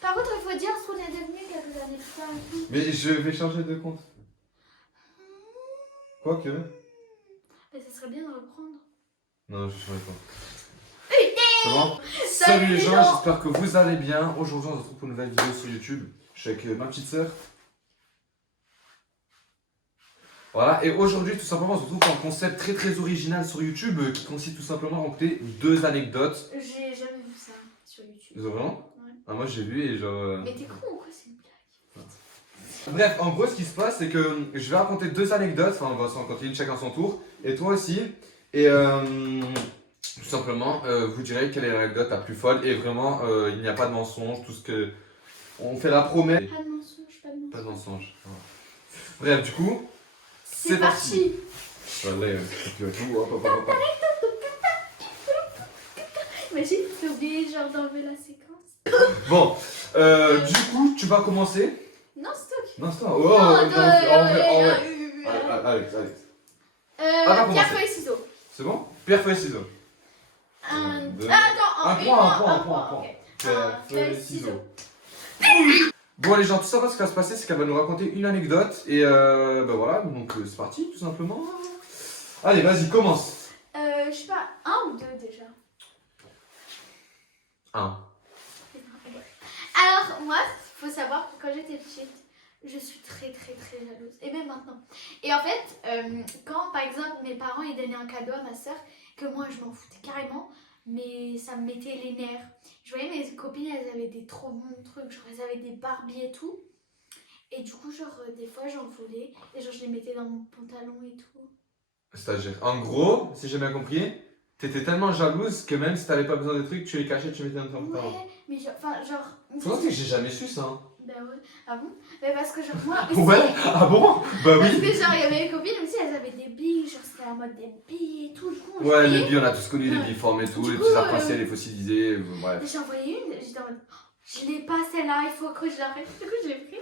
Par contre, il faut dire ce qu'on est devenu quelques années plus tard. Mais je vais changer de compte. Quoique. Mais ça serait bien de reprendre. Non, je change de compte. Putain! C'est bon? Salut Salut les gens, gens. j'espère que vous allez bien. Aujourd'hui, on se retrouve pour une nouvelle vidéo sur YouTube. Je suis avec ma petite sœur. Voilà, et aujourd'hui, tout simplement, on se retrouve pour un concept très original sur YouTube qui consiste tout simplement à raconter deux anecdotes. J'ai jamais vu ça sur YouTube. Vraiment? Ouais. Ah, moi j'ai vu et genre. Mais t'es con ou quoi, c'est une blague? Bref, en gros, ce qui se passe, c'est que je vais raconter deux anecdotes, enfin, on va s'en raconter une chacun son tour, et toi aussi. Et tout simplement, vous direz quelle est l'anecdote la plus folle, et vraiment, il n'y a pas de mensonge, tout ce que. On fait la promesse. Pas de mensonge, pas de mensonge. Pas de mensonge. Voilà. Bref, du coup, C'est parti. Voilà, tu vas tout, hop, hop, hop, hop. Imagine, t'as oublié genre d'enlever la séquence. Bon, du coup, tu vas commencer. Non, c'est toi qui. Non, c'est toi. Oh, Alex. va commencer. Pierre, feuille, ciseaux. C'est bon? Pierre, feuille, ciseaux. Deux. Attends, Un point. ok. Pierre, feuille, Feuille, ciseaux. Bon les gens, tout ça, ce qui va se passer, c'est qu'elle va nous raconter une anecdote et ben voilà, donc c'est parti tout simplement. Allez, vas-y, commence. Je sais pas, un ou deux déjà. Un. Alors moi, faut savoir que quand j'étais petite, je suis très jalouse. Et même maintenant. Et en fait, quand par exemple mes parents ils donnaient un cadeau à ma soeur, que moi je m'en foutais carrément, mais ça me mettait les nerfs. Je voyais mes copines, elles avaient des trop bons trucs, genre elles avaient des Barbies et tout. Et du coup, genre des fois j'en voulais et genre je les mettais dans mon pantalon et tout. C'est-à-dire, en gros, si j'ai bien compris, t'étais tellement jalouse que même si t'avais pas besoin des trucs, tu les cachais, tu les mettais dans ton pantalon. Ouais, mais genre, enfin genre... Faut dire que j'ai jamais su ça. Hein. Bah ouais, ah bon? Mais parce que genre moi aussi... Ouais, ah bon? Bah Parce oui. que genre il y avait mes copines aussi, elles avaient des billes, genre c'était la mode des billes et tout, du coup on Ouais, voyait. les billes, on a tous connu les billes formées et tout, Du les coup, petits arcs-en-ciel, les fossilisés, bref. J'en voyais une, j'étais en mode, je l'ai pas celle-là, il faut que je la prenne. Du coup je l'ai pris.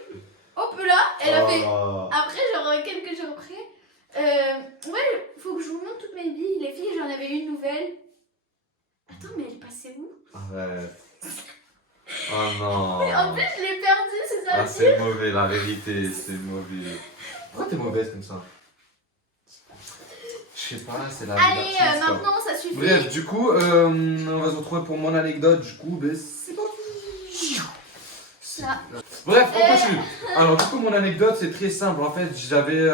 Hop là, elle a fait... Oh. Après genre quelques jours après, ouais, faut que je vous montre toutes mes billes. Les filles, j'en avais une nouvelle. Attends, mais elle passait où? Arrête. Oh non. Et en plus je l'ai perdue, c'est ça Ah, le c'est mauvais, la vérité, c'est mauvais. Pourquoi t'es mauvaise comme ça? Je sais pas, c'est la vie Allez, d'artiste, quoi. maintenant ça suffit. Bref, du coup, on va se retrouver pour mon anecdote, du coup, ben c'est parti. Ça. Bref, on continue. Alors, du coup, mon anecdote, c'est très simple. En fait, j'avais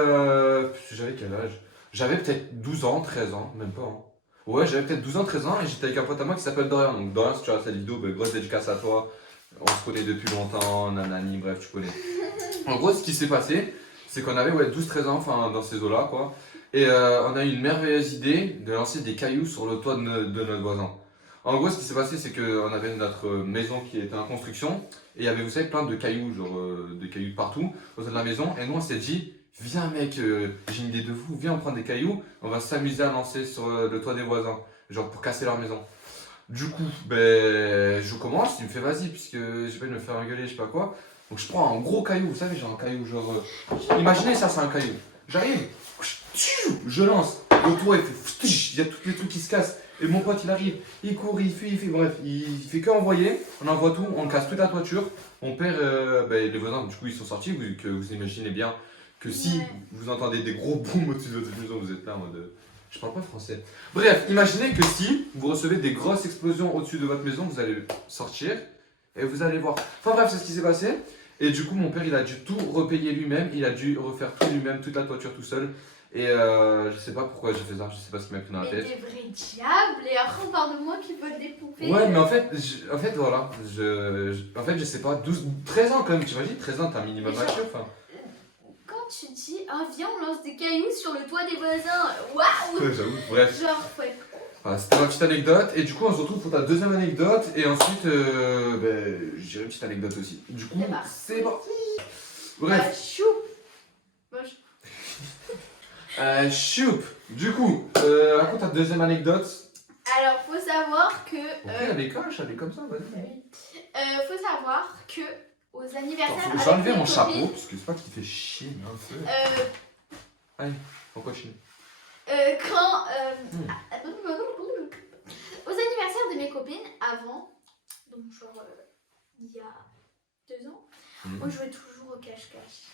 quel âge? J'avais peut-être 12 ans, 13 ans, même pas. Hein. Ouais, j'avais peut-être 12 ans, 13 ans, et j'étais avec un pote à moi qui s'appelle Dorian. Donc, Dorian, si tu regardes cette vidéo, ben, grosse dédicace à toi. On se connaît depuis longtemps, nanani, bref, tu connais. En gros, ce qui s'est passé, c'est qu'on avait 12-13 ans, enfin, dans ces eaux-là, quoi. Et on a eu une merveilleuse idée de lancer des cailloux sur le toit de notre voisin. En gros, ce qui s'est passé, c'est qu'on avait notre maison qui était en construction, et il y avait, vous savez, plein de cailloux, genre des cailloux de partout, au sein de la maison, et nous, on s'est dit, viens mec, j'ai une idée de vous, viens, on prend des cailloux, on va s'amuser à lancer sur le toit des voisins, genre pour casser leur maison. Du coup, ben, je commence, il me fait vas-y, puisque j'ai pas de me faire engueuler, je sais pas quoi. Donc je prends un gros caillou, vous savez, genre un caillou, genre... imaginez ça, c'est un caillou. J'arrive, je lance, le toit il fait... il y a tous les trucs qui se cassent. Et mon pote il arrive, il court, il fait, bref, il fait que envoyer, on envoie tout, on casse toute la toiture. Mon père, ben, les voisins, du coup ils sont sortis, que vous imaginez bien que si vous entendez des gros booms au-dessus de votre maison, vous êtes là en mode... Je parle pas français. Bref, imaginez que si vous recevez des grosses explosions au-dessus de votre maison, vous allez sortir et vous allez voir. Enfin bref, c'est ce qui s'est passé. Et du coup, mon père, il a dû tout repayer lui-même. Il a dû refaire tout lui-même, toute la toiture tout seul. Et je sais pas pourquoi j'ai fait ça, je sais pas ce qui m'a pris dans la tête. Mais des vrais diables, et après on parle de moi qui vole des poupées. Ouais, mais en fait, voilà. En fait, je sais pas, 13 ans quand même, tu m'imagines, 13 ans, t'as un minimum mature, enfin. Quand tu dis, ah viens, on lance des cailloux sur le toit des voisins, waouh! J'avoue, bref. Genre, ouais. Voilà, c'était ma petite anecdote, et du coup, on se retrouve pour ta deuxième anecdote, et ensuite, ben, j'ai une petite anecdote aussi. Du coup, c'est parti! Bref. Chou! Choup! Du coup, raconte ta deuxième anecdote. Alors, faut savoir que. Ok, elle est coche, elle est comme ça, vas-y. Faut savoir que aux anniversaires. J'ai enlevé mon chapeau, parce que c'est pas qu'il fait chier, mais un peu. Allez, pourquoi chier? Quand. Aux anniversaires de mes copines, avant, donc genre il y a 2 ans, Mhm. on jouait toujours au cache-cache.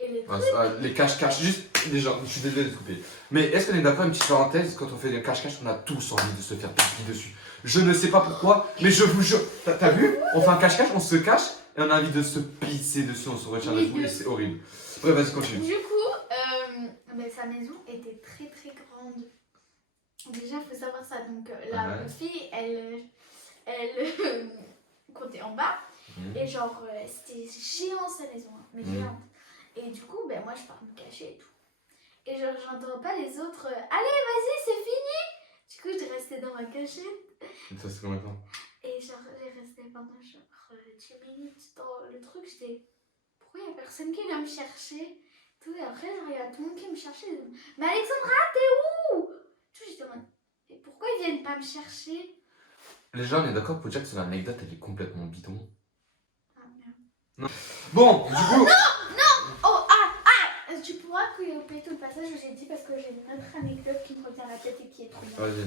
Et les Ah, trucs, les cache-cache, juste les gens, je suis désolé de te couper. Mais est-ce qu'on est d'accord, une petite parenthèse, quand on fait des cache-cache, on a tous envie de se faire pipi dessus. Je ne sais pas pourquoi, mais je vous jure, t'as vu? On fait un cache-cache, on se cache et on a envie de se pisser dessus, on se retient Les dessous et deux. c'est horrible. Ouais, vas-y, continue. Du coup, sa maison était très très grande. Déjà, il faut savoir ça. Donc, la Ouais. fille, elle comptait en bas. Mhm. Et genre, c'était géant sa maison, hein, mais Mhm. géante. Et du coup, moi, je pars me cacher et tout. Et genre, j'entends pas les autres. Allez, vas-y, c'est fini! Du coup, j'ai resté dans ma cachette. Et ça, c'est combien de temps? Et genre, j'ai resté pendant genre 10 minutes dans le truc. J'étais, pourquoi il y a personne qui vient me chercher? Tout, et après, il y a tout le monde qui me cherchait. Mais Alexandra, t'es où? Tout, j'étais en mode, et pourquoi ils viennent pas me chercher? Les gens, on est d'accord pour dire que son anecdote, elle est complètement bidon. Ah merde. Bon, du coup. Oh, tu pourras couper tout le passage où j'ai dit parce que j'ai une autre anecdote qui me revient à la tête et qui est trop bien. Vas-y.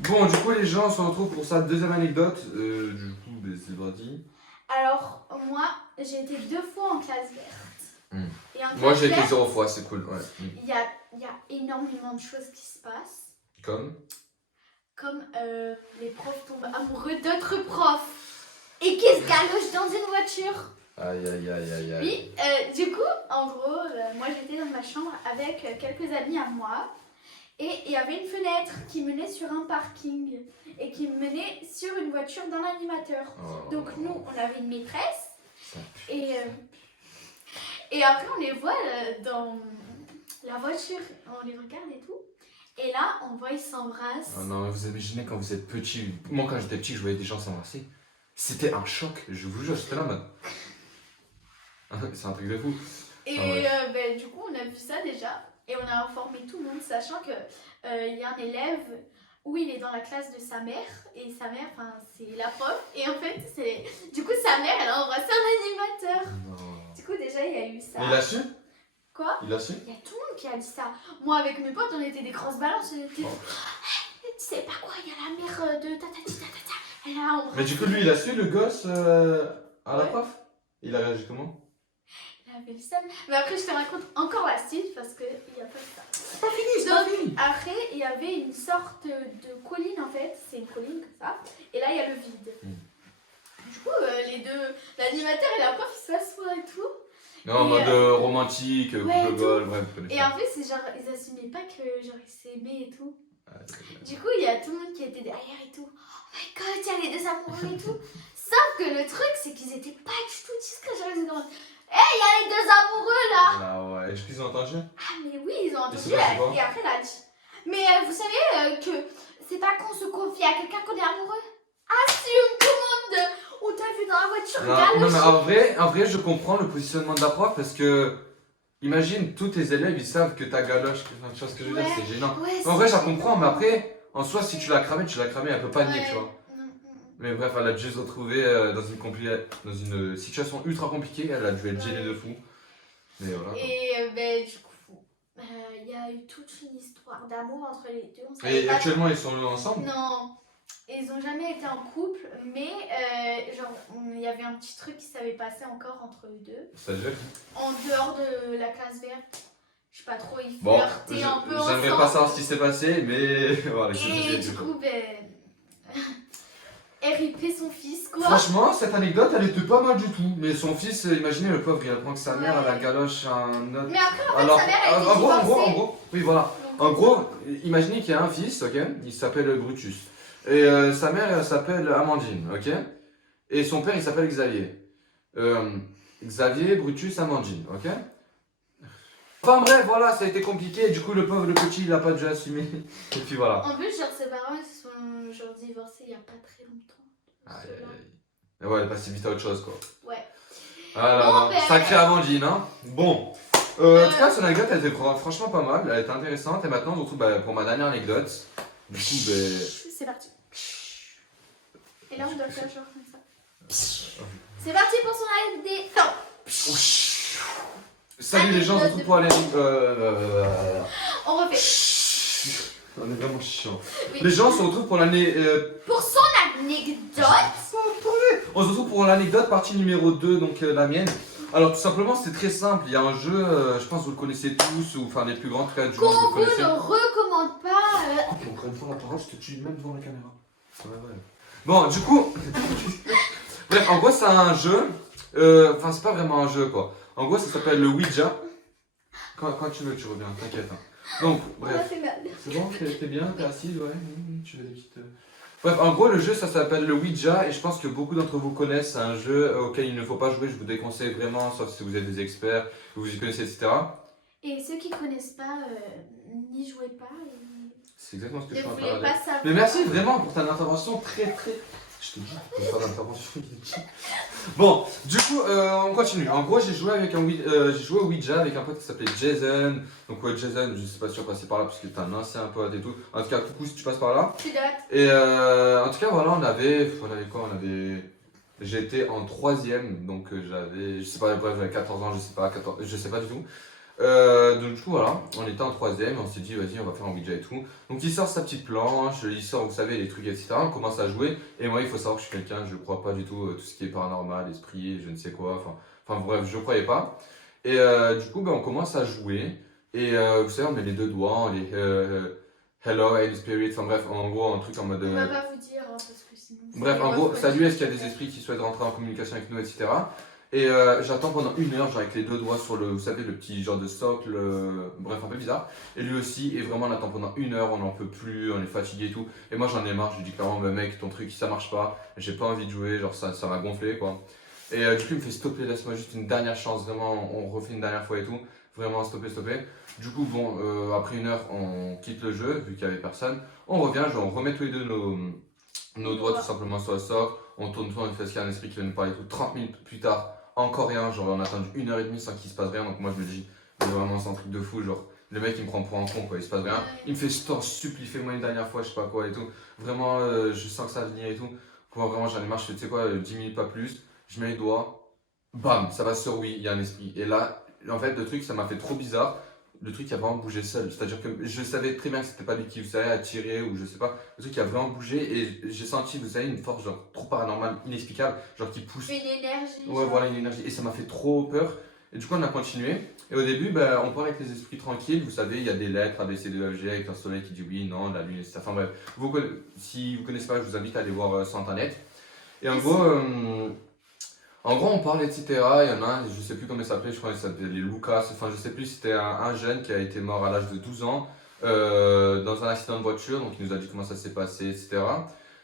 Bon, du coup, les gens, on se retrouve pour sa deuxième anecdote. Du coup, c'est parti. Alors, moi, j'ai été 2 fois en classe verte. Et en Moi, classe j'ai été verte, 0 fois, c'est cool. Ouais. il y a énormément de choses qui se passent. Comme les profs tombent amoureux d'autres profs et qui se galochent dans une voiture. Aïe, aïe, aïe, aïe, aïe. Oui, du coup, en gros, moi j'étais dans ma chambre avec quelques amis à moi et il y avait une fenêtre qui menait sur un parking et qui menait sur une voiture d'un animateur. Oh. Donc nous, on avait une maîtresse Ça pue. et après on les voit dans la voiture, on les regarde et tout. Et là, on voit ils s'embrassent. Oh non, vous imaginez quand vous êtes petit. Moi, quand j'étais petit, je voyais des gens s'embrasser. C'était un choc, je vous jure, j'étais là en mode. C'est un truc de fou. Et Ah ouais. du coup, on a vu ça déjà. Et on a informé tout le monde, sachant que il y a un élève où il est dans la classe de sa mère. Et sa mère, c'est la prof. Et en fait, du coup, sa mère, elle a embrassé un animateur. Non. Du coup, déjà, il y a eu ça. Mais il a su? Quoi? Il a su? Il y a tout le monde qui a dit ça. Moi, avec mes potes, on était des grosses balances. On était... Oh. Tu sais pas quoi, il y a la mère de tatati tatata. Elle a embrassé. Mais du coup, lui, il a su, le gosse, à la Ouais. prof? Il a réagi comment? Il avait le seum. Mais après, je te raconte encore la suite parce qu'il n'y a pas de ça. C'est pas fini, c'est pas fini! Après, il y avait une sorte de colline en fait. C'est une colline comme ça. Et là, il y a le vide. Du coup, les deux, l'animateur et la prof, ils s'assoient et tout. Non, en Et, mode romantique, ouais, couple goal, bref, vous connaissez. Et en plus, c'est genre, ils assumaient pas que genre ils s'aimaient et tout. Du coup, il y a tout le monde qui était derrière et tout. Oh my god, il y a les deux amoureux et tout. Sauf que le truc, c'est qu'ils étaient pas du tout discrets. Genre, ils étaient en mode, hey, il y a les deux amoureux là. Ah ouais, est-ce qu'ils ont entendu? Ah, mais oui, ils ont entendu. c'est passé quoi? Et après, elle a dit, mais vous savez que c'est pas qu'on se confie à quelqu'un qu'on est amoureux. Assume, tout le monde. On t'a vu dans la voiture, Non, mais galocher. en vrai, je comprends le positionnement de la prof parce que, imagine, tous tes élèves, ils savent que t'as galoche, enfin, tu vois ce que je veux dire, c'est gênant. Ouais, En vrai, c'est je la comprends, mais après, en soi, si tu l'as cramé, elle peut pas nier, Ouais. tu vois. Mais bref, elle a dû se retrouver dans une situation ultra compliquée, elle a dû être gênée de fou. Mais voilà. quoi. Et du coup, il y a eu toute une histoire d'amour entre les deux. On savait Et pas- actuellement, ils sont ensemble? Non, ils ont jamais été en couple, mais genre il y avait un petit truc qui s'avait passé encore entre eux deux. C'est-à-dire? En dehors de la classe verte, je sais pas trop, ils Bon, flirtaient un peu ensemble. j'aimerais pas savoir ce qui s'est passé, mais voilà, c'est Et tout. du coup, RIP son fils, quoi. Franchement, cette anecdote, elle était pas mal du tout. Mais son fils, imaginez le pauvre, il apprend que sa mère, Ouais. elle a galoche un autre. Mais après, en fait, Alors, sa mère, elle était en divorcée. gros, oui, voilà. Donc, En gros, imaginez qu'il y a un fils, ok? Il s'appelle Brutus. Et sa mère, elle s'appelle Amandine, ok? Et son père, il s'appelle Xavier. Xavier, Brutus, Amandine, ok? Enfin bref, voilà, ça a été compliqué. Du coup, le pauvre, le petit, il a pas dû assumer. Et puis voilà. En plus, genre, ses parents, ils se sont genre divorcés il y a pas très longtemps. Aïe, aïe, aïe. Ouais, elle est passée vite à autre chose, quoi. Ouais. Ah là Bon, là, sacrée Amandine, hein. Bon. En tout cas, son anecdote, elle était franchement pas mal. Elle était intéressante. Et maintenant, on se retrouve pour ma dernière anecdote. Du coup, C'est parti. Et là, on doit faire genre comme ça. C'est parti pour son anecdote. Non. Salut les gens, on se retrouve pour aller. On refait. On est vraiment chiant. Oui. Les gens se retrouvent pour l'année. Pour son anecdote. Attendez, On se retrouve pour l'anecdote, partie numéro 2, donc la mienne. Alors tout simplement c'est très simple, il y a un jeu, je pense que vous le connaissez tous, ou enfin les plus grands cas du monde vous Qu'on le vous connaissez. ne recommande pas. Ok, encore une fois la parole, je te tue même devant la caméra. Ouais, ouais. Bon, du coup, bref, en gros c'est un jeu, enfin c'est pas vraiment un jeu quoi. En gros ça s'appelle le Ouija. Quand tu veux tu reviens, t'inquiète. Hein. Donc, On a bref. fait mal. C'est bon, t'es bien, t'es assise, ouais, tu veux des petites... Bref, en gros, le jeu, ça s'appelle le Ouija, et je pense que beaucoup d'entre vous connaissent. C'est un jeu auquel il ne faut pas jouer, je vous déconseille vraiment, sauf si vous êtes des experts, que vous y connaissez, etc. Et ceux qui connaissent pas, n'y jouez pas. C'est exactement ce que je Ne suis en train voulez de pas dire. savoir. Mais merci vraiment pour ta intervention très très... Je te dis, pour faire l'intervention. Bon, du coup, on continue. En gros, j'ai joué au Ouija avec un pote qui s'appelait Jason. Donc, ouais, Jason, je sais pas si tu vas passer par là parce que t'es un ancien pote et tout. En tout cas, coucou si tu passes par là. Tu dois. Et en tout cas, voilà, on avait quoi? J'étais en troisième, donc j'avais, je sais pas, bref, j'avais 14 ans, je sais pas du tout. Donc du coup voilà, on était en troisième, on s'est dit vas-y on va faire un Ouija et tout. Donc il sort sa petite planche, il sort vous savez les trucs etc. On commence à jouer et moi il faut savoir que je suis quelqu'un, je crois pas du tout tout ce qui est paranormal, esprit, je ne sais quoi, enfin bref je croyais pas. Et du coup ben, on commence à jouer et vous savez on met les deux doigts, on les Hello Holy Spirit, enfin bref en gros un truc en mode... On va pas vous dire hein, parce que sinon. Bref, en c'est gros, rough, salut, est-ce qu'il y a quoi. des esprits qui souhaitent rentrer en communication avec nous, etc. Et j'attends pendant 1 heure, genre avec les deux doigts sur le, vous savez, le petit genre de socle, bref, un peu bizarre. Et lui aussi, et vraiment, on attend pendant 1 heure, on n'en peut plus, on est fatigué et tout. Et moi, j'en ai marre, je lui dis clairement, bah, mec, ton truc, ça marche pas, j'ai pas envie de jouer, genre ça m'a gonflé, quoi. Et du coup, il me fait stopper, laisse-moi juste une dernière chance, vraiment, on refait une dernière fois et tout. Vraiment, stopper, stopper. Du coup, bon, après 1 heure, on quitte le jeu, vu qu'il y avait personne. On revient, genre, on remet tous les deux nos doigts tout simplement sur le socle, on tourne, il fait qu'il y a un esprit qui vient nous parler et tout. 30 minutes plus tard, encore rien, genre on a attendu 1 heure et demie sans qu'il se passe rien, donc moi je me dis, mais vraiment c'est un truc de fou, genre le mec il me prend pour un con quoi, il se passe rien. Il me fait je t'en supplie, fais-moi une dernière fois, je sais pas quoi et tout. Vraiment, je sens que ça va venir et tout. Moi vraiment j'en ai marre, je fais tu sais quoi, 10 minutes pas plus, je mets les doigts, bam, ça va sur oui, il y a un esprit. Et là, en fait le truc ça m'a fait trop bizarre. Le truc a vraiment bougé seul, c'est-à-dire que je savais très bien que c'était pas lui qui vous savez attirer ou je sais pas, le truc a vraiment bougé et j'ai senti, vous savez, une force genre trop paranormale, inexplicable, genre qui pousse. Une énergie. Ouais, genre. voilà, une énergie. Et ça m'a fait trop peur. Et du coup, on a continué. Et au début, bah, on parle avec les esprits tranquilles. Vous savez, il y a des lettres A, B, C, D, E, F, G avec un soleil qui dit oui, non, la lune, etc. Enfin bref, si vous connaissez pas, je vous invite à aller voir sur internet. Et en gros, on parle, etc. Il y en a un, je sais plus comment il s'appelait, je crois qu'il s'appelait Lucas. Enfin, je sais plus, c'était un jeune qui a été mort à l'âge de 12 ans dans un accident de voiture. Donc, il nous a dit comment ça s'est passé, etc.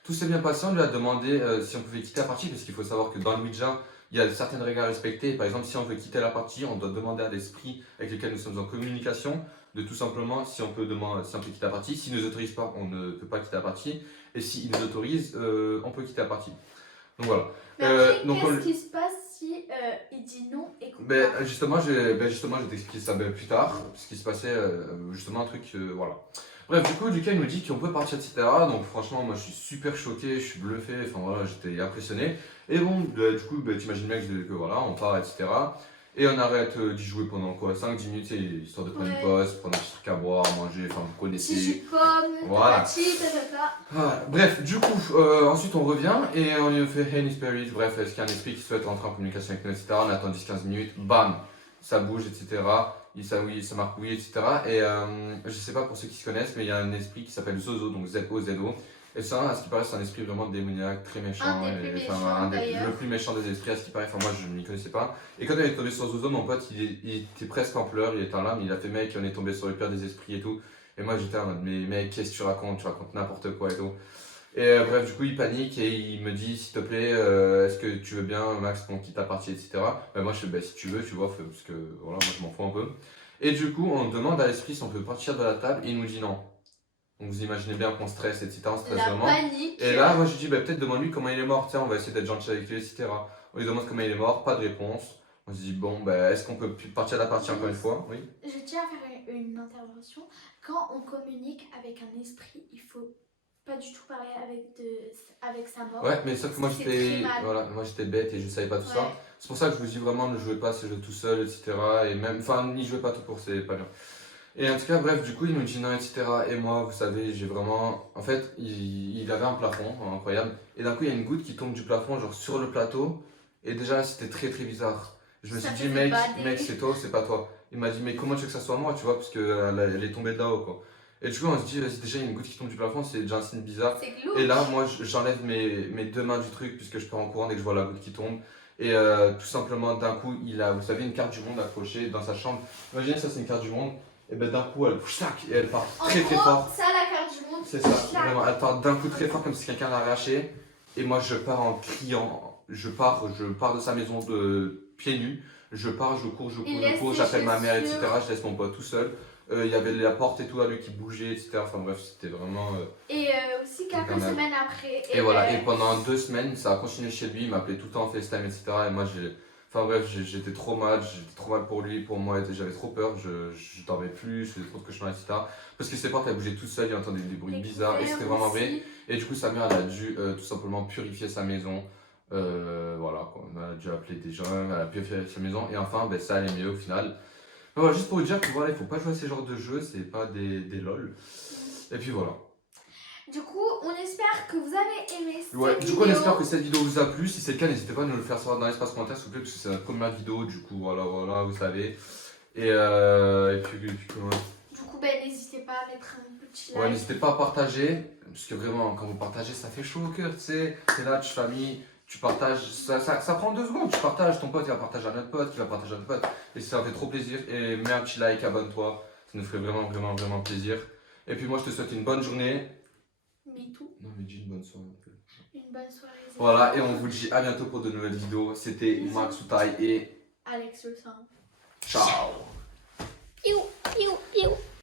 Tout s'est bien passé, on lui a demandé si on pouvait quitter la partie, parce qu'il faut savoir que dans le Ouija, il y a certaines règles à respecter. Par exemple, si on veut quitter la partie, on doit demander à l'esprit avec lequel nous sommes en communication de tout simplement si on peut quitter la partie. S'il ne nous autorise pas, on ne peut pas quitter la partie. Et s'il nous autorise, on peut quitter la partie. Donc voilà. Mais après, donc qu'est-ce qui se passe si il dit non et qu'on ben, part justement, je vais t'expliquer ça plus tard, ce qui se passait, justement, un truc, voilà. Bref, du coup, Lucas, il nous dit qu'on peut partir, etc. Donc, franchement, moi, je suis super choqué, je suis bluffé, enfin, voilà, j'étais impressionné. Et bon, du coup, t'imagines bien que voilà, on part, etc. Et on arrête d'y jouer pendant quoi, 5-10 minutes, tu sais, histoire de prendre une Ouais. pause, prendre un petit truc à boire, manger, enfin, vous Petit jus connaissez. de pomme, Voilà. tatati, tatata. Voilà. Bref, du coup, ensuite on revient et on lui fait Hey Spirit, bref, est-ce qu'il y a un esprit qui souhaite rentrer en communication avec nous, etc. On attend 10-15 minutes, bam, ça bouge, etc. Ça marque oui, etc. Et je sais pas pour ceux qui se connaissent, mais il y a un esprit qui s'appelle Zozo, donc Z-O-Z-O. Et ça, à ce qui paraît, c'est un esprit vraiment démoniaque, très méchant. Un des plus méchants, d'ailleurs. le plus méchant des esprits, à ce qui paraît. Enfin, moi, je ne m'y connaissais pas. Et quand on est tombé sur Zozo, mon pote, il était presque en pleurs, il était en larmes. Il a fait mec, on est tombé sur le pire des esprits et tout. Et moi, j'étais en mode, mais mec, qu'est-ce que tu racontes? Tu racontes n'importe quoi et tout. Et bref, du coup, il panique et il me dit, s'il te plaît, est-ce que tu veux bien, Max, qu'on quitte la partie, etc. Ben, moi, je fais, ben, si tu veux, tu vois, parce que voilà, moi, je m'en fous un peu. Et du coup, on demande à l'esprit si on peut partir de la table et il nous dit non. Donc vous imaginez bien qu'on stresse, etc. On stresse La vraiment. panique. Et là, moi je dis, bah, peut-être demande-lui comment il est mort. Tiens, on va essayer d'être gentil avec lui, etc. On lui demande comment il est mort, pas de réponse. On se dit, bon, bah, est-ce qu'on peut partir de la partie encore une fois? Oui. Je tiens à faire une intervention. Quand on communique avec un esprit, il faut pas du tout parler avec sa mort. Ouais, mais sauf que moi C'est j'étais très mal. voilà, moi j'étais bête et je savais pas tout ça. Ouais. C'est pour ça que je vous dis vraiment ne jouez pas ce jeu tout seul, etc. Et même, enfin, n'y jouez pas tout court, c'est pas bien. Et en tout cas, bref, du coup, il nous dit non, etc. Et moi, vous savez, j'ai vraiment. En fait, il avait un plafond incroyable. Et d'un coup, il y a une goutte qui tombe du plafond, genre sur le plateau. Et déjà, c'était très très bizarre. Je me Ça suis dit, faisait mec, bader. mec, c'est toi ou c'est pas toi? Il m'a dit, mais comment tu veux que ça soit moi, tu vois, parce qu'elle elle est tombée de là-haut, quoi. Et du coup, on se dit, vas-y, déjà, il y a une goutte qui tombe du plafond, c'est déjà un signe bizarre. C'est Et glauque. là, moi, j'enlève mes deux mains du truc, puisque je pars en courant dès que je vois la goutte qui tombe. Et tout simplement, d'un coup, il a, vous savez, une carte du monde accrochée dans sa chambre. Imaginez, ça, c'est une carte du monde. Et ben d'un coup, elle, et elle part En très très gros, fort. ça, la carte du monde. C'est ça, clac. vraiment. Elle part d'un coup très fort comme si quelqu'un l'a arraché. Et moi, je pars en criant. Je pars de sa maison de pieds nus. Je pars, je cours, Il laisse ses j'appelle ma mère, etc. chaussures. Je laisse mon pote tout seul. Il y avait la porte et tout à lui qui bougeait, etc. Enfin bref, c'était vraiment. Et aussi quelques quand même. semaines après. Et voilà, et pendant 2 semaines, ça a continué chez lui. Il m'appelait tout le temps en FaceTime, etc. Et moi, enfin bref, j'étais trop mal pour lui, pour moi, j'avais trop peur, je dormais plus, je faisais trop de cossemars, etc. Parce que ses portes, elles bougeaient tout seul, il entendait des bruits bizarres, et c'était vraiment vrai. Et du coup, sa mère, elle a dû tout simplement purifier sa maison. Voilà, quoi. Elle a dû appeler des gens, elle a purifié sa maison, et enfin, ben, ça allait mieux au final. Mais voilà, juste pour vous dire que voilà, il faut pas jouer à ces genres de jeux, c'est pas des LOL. Et puis voilà. Du coup, on espère que vous avez aimé cette Ouais, du vidéo. coup, on espère que cette vidéo vous a plu. Si c'est le cas, n'hésitez pas à nous le faire savoir dans l'espace commentaire, s'il vous plaît, parce que c'est notre première vidéo. Du coup, voilà, vous savez. Et puis comment. Du coup, ben, n'hésitez pas à mettre un petit like. Ouais, n'hésitez pas à partager, parce que vraiment, quand vous partagez, ça fait chaud au cœur, tu sais. T'es là, tu famille, tu partages, ça prend 2 secondes. Tu partages, ton pote, il va partager à notre pote, qui va partager à notre pote. Et ça fait trop plaisir. Et mets un petit like, abonne-toi. Ça nous ferait vraiment plaisir. Et puis moi, je te souhaite une bonne journée. Me too. Non, mais dis une bonne soirée. Une bonne soirée. Voilà, et on vous dit à bientôt pour de nouvelles vidéos. C'était Max Outai et Alex le sang. ciao. Piou, piou, piou.